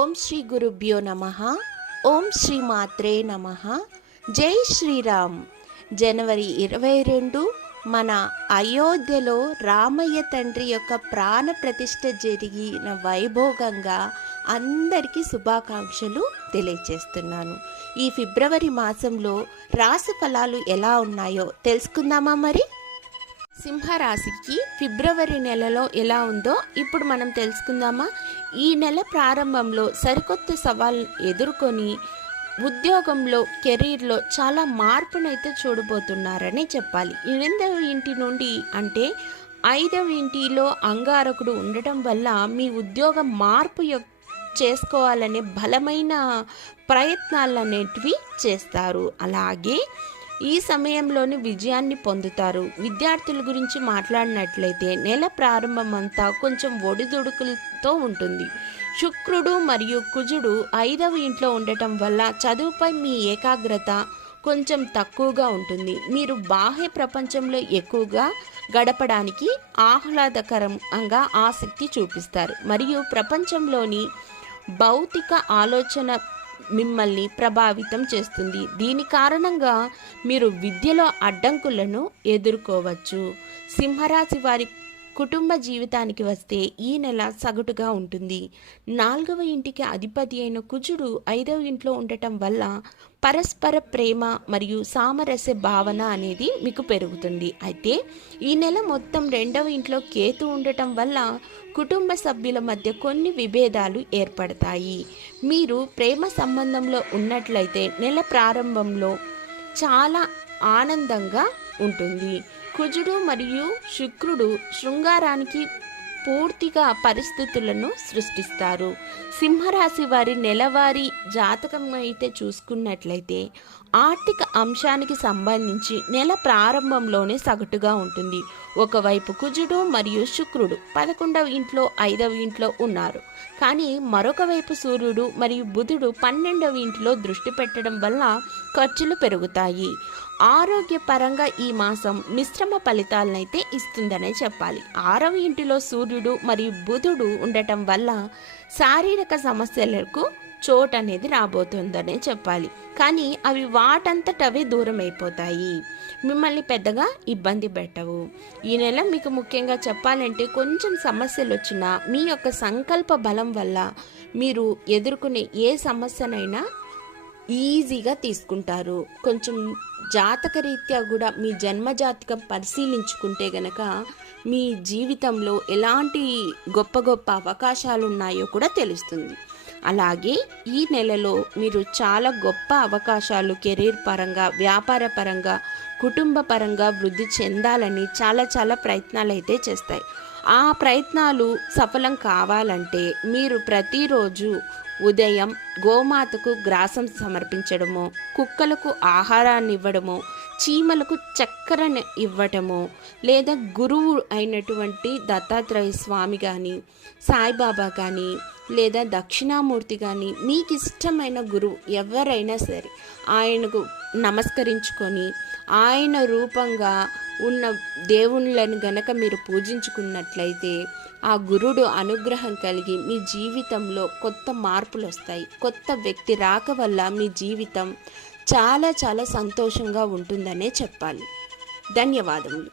ఓం శ్రీ గురుభ్యో నమః. ఓం శ్రీ మాత్రే నమః. జై శ్రీరామ్. జనవరి 22 మన అయోధ్యలో రామయ్య తండ్రి యొక్క ప్రాణ ప్రతిష్ఠ జరిగిన వైభోగంగా అందరికీ శుభాకాంక్షలు తెలియజేస్తున్నాను. ఈ ఫిబ్రవరి మాసంలో రాశి ఫలాలు ఎలా ఉన్నాయో తెలుసుకుందామా? మరి సింహరాశికి ఫిబ్రవరి నెలలో ఎలా ఉందో ఇప్పుడు మనం తెలుసుకుందామా? ఈ నెల ప్రారంభంలో సరికొత్త సవాల్ ఎదుర్కొని ఉద్యోగంలో, కెరీర్లో చాలా మార్పునైతే చూడబోతున్నారని చెప్పాలి. 8వ ఇంటి నుండి అంటే 5వ ఇంటిలో అంగారకుడు ఉండటం వల్ల మీ ఉద్యోగ మార్పు చేసుకోవాలనే బలమైన ప్రయత్నాలు అనేటివి చేస్తారు. అలాగే ఈ సమయంలోని విజయాన్ని పొందుతారు. విద్యార్థుల గురించి మాట్లాడినట్లయితే నెల ప్రారంభం అంతా కొంచెం ఒడిదుడుకులతో ఉంటుంది. శుక్రుడు మరియు కుజుడు 5వ ఇంట్లో ఉండటం వల్ల చదువుపై మీ ఏకాగ్రత కొంచెం తక్కువగా ఉంటుంది. మీరు బాహ్య ప్రపంచంలో ఎక్కువగా గడపడానికి ఆహ్లాదకరంగా ఆసక్తి చూపిస్తారు మరియు ప్రపంచంలోని భౌతిక ఆలోచన మిమ్మల్ని ప్రభావితం చేస్తుంది. దీని కారణంగా మీరు విద్యలో అడ్డంకులను ఎదుర్కోవచ్చు. సింహరాశి వారి కుటుంబ జీవితానికి వస్తే ఈ నెల సగటుగా ఉంటుంది. 4వ ఇంటికి అధిపతి అయిన కుజుడు 5వ ఇంట్లో ఉండటం వల్ల పరస్పర ప్రేమ మరియు సామరస్య భావన అనేది మీకు పెరుగుతుంది. అయితే ఈ నెల మొత్తం 2వ ఇంట్లో కేతు ఉండటం వల్ల కుటుంబ సభ్యుల మధ్య కొన్ని విభేదాలు ఏర్పడతాయి. మీరు ప్రేమ సంబంధంలో ఉన్నట్లయితే నెల ప్రారంభంలో చాలా ఆనందంగా ఉంటుంది. కుజుడు మరియు శుక్రుడు శృంగారానికి పూర్తిగా పరిస్థితులను సృష్టిస్తారు. సింహరాశి వారి నెలవారీ జాతకం అయితే చూసుకున్నట్లయితే ఆర్థిక అంశానికి సంబంధించి నెల ప్రారంభంలోనే సగటుగా ఉంటుంది. ఒకవైపు కుజుడు మరియు శుక్రుడు 11వ ఇంట్లో 5వ ఇంట్లో ఉన్నారు. కానీ మరొక వైపు సూర్యుడు మరియు బుధుడు 12వ ఇంటిలో దృష్టి పెట్టడం వల్ల ఖర్చులు పెరుగుతాయి. ఆరోగ్యపరంగా ఈ మాసం మిశ్రమ ఫలితాలనైతే ఇస్తుందనే చెప్పాలి. 6వ ఇంటిలో సూర్యుడు మరియు బుధుడు ఉండటం వల్ల శారీరక సమస్యలకు చోటు అనేది రాబోతుందనే చెప్పాలి. కానీ అవి వాటంతటవే దూరం అయిపోతాయి, మిమ్మల్ని పెద్దగా ఇబ్బంది పెట్టవు. ఈ నెల మీకు ముఖ్యంగా చెప్పాలంటే కొంచెం సమస్యలు వచ్చినా మీ యొక్క సంకల్ప బలం వల్ల మీరు ఎదుర్కొనే ఏ సమస్యనైనా ఈజీగా తీసుకుంటారు. కొంచెం జాతకరీత్యా కూడా మీ జన్మజాతకం పరిశీలించుకుంటే గనక మీ జీవితంలో ఎలాంటి గొప్ప గొప్ప అవకాశాలు ఉన్నాయో కూడా తెలుస్తుంది. అలాగే ఈ నెలలో మీరు చాలా గొప్ప అవకాశాలు కెరీర్ పరంగా, వ్యాపార పరంగా, కుటుంబ పరంగా వృద్ధి చెందాలని చాలా ప్రయత్నాలు అయితే చేస్తాయి. ఆ ప్రయత్నాలు సఫలం కావాలంటే మీరు ప్రతిరోజు ఉదయం గోమాతకు గ్రాసం సమర్పించడము, కుక్కలకు ఆహారాన్ని ఇవ్వడము, చీమలకు చక్కెరను ఇవ్వటము, లేదా గురువు అయినటువంటి దత్తాత్రేయ స్వామి కానీ, సాయిబాబా కానీ, లేదా దక్షిణామూర్తి కానీ, మీకు ఇష్టమైన గురువు ఎవరైనా సరే ఆయనకు నమస్కరించుకొని ఆయన రూపంగా ఉన్న దేవుళ్ళను గనక మీరు పూజించుకున్నట్లయితే ఆ గురుడు అనుగ్రహం కలిగి మీ జీవితంలో కొత్త మార్పులు వస్తాయి. కొత్త వ్యక్తి రాక వల్ల మీ జీవితం చాలా సంతోషంగా ఉంటుందనే చెప్పాలి. ధన్యవాదములు.